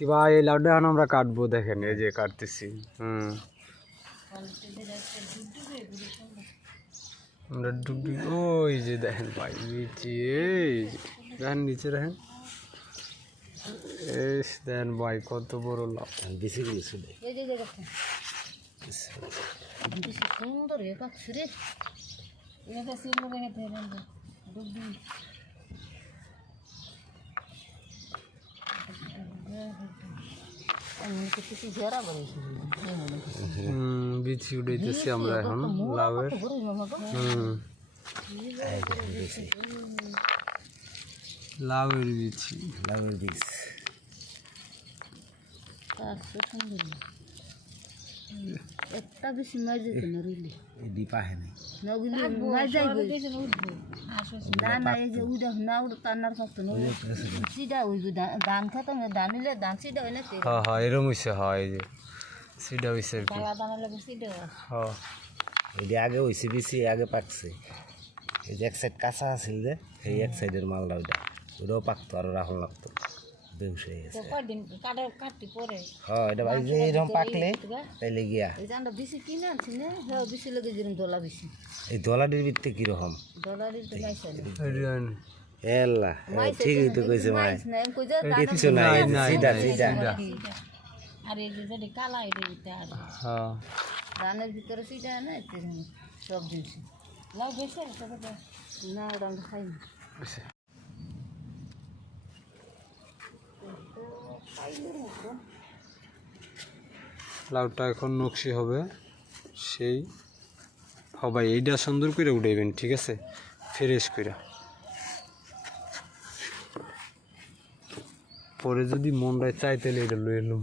কি ভাই এই লাউটা এখন আমরা কাটবো, দেখেন এই যে কাটতেছি। আমরা ডুবডুব ওই যে দেখেন ভাই নিচে, এই দেখেন নিচে দেখেন, এস দেখেন ভাই কত বড় লাউ। বেশি গেছে এই যে দেখেন বেশি সুন্দর এ পাচ্ছি রে। এটা সিল করে হেঁটে ডুবডুব বিচি উড়াইতেছি আমরা এখন লাউয়ের। লাউয়ের বিচি, লাউয়ের বীজ একটা বেশি মাছ যেত না রইলে ডিপা হয় নাই না না এই যে উড়া না উড়ে টান্নার থাকতো না সিধা ওই ধান খাতাম ধান নিলে ধান সিধা হয় না হ্যাঁ হ্যাঁ এরম হয়েছে, হয় এই যে সিডা হয়েছে আর কি। ধান লাগে সিধা হ্যাঁ এটি আগে হয়েছে বেশি আগে পাকছে। এই যে এক সাইড কাঁচা আছিল যে সেই এক সাইডের মালটা ওটাও পাকতো আরো রাখুন লাগতো, বেউস হয়ে গেছে। কাটতে পরে হ্যাঁ এটা ভাই যে এরকম পাকলে তাইলে গিয়া এই যে আমরা বেশি কিনে আনছি না হ্যাঁ বেশি লেগে যেরকম দলা বেশি এই দলাটির ভিত্তি কিরকম ডলারের তো নাই চাই এল্লা ঠিকই তো কইছে ভাই, কিচ্ছু নাই, নাই নাই, সিধা নাই, সিধা সিধা। আর এই যে যেটা কালা এটা দিতে আর হ্যাঁ ধানের ভিতরে সিধা না এতে সব জিনিস লাউ বেশি না ওটা আমরা খাই না লাউটা এখন নকশি হবে সেই ভাই এইটা সুন্দর করে উঠাইবেন, ঠিক আছে, ফ্রেশ করে। পরে যদি মনটায় চাই তাহলে এটা লয়ে এলাম।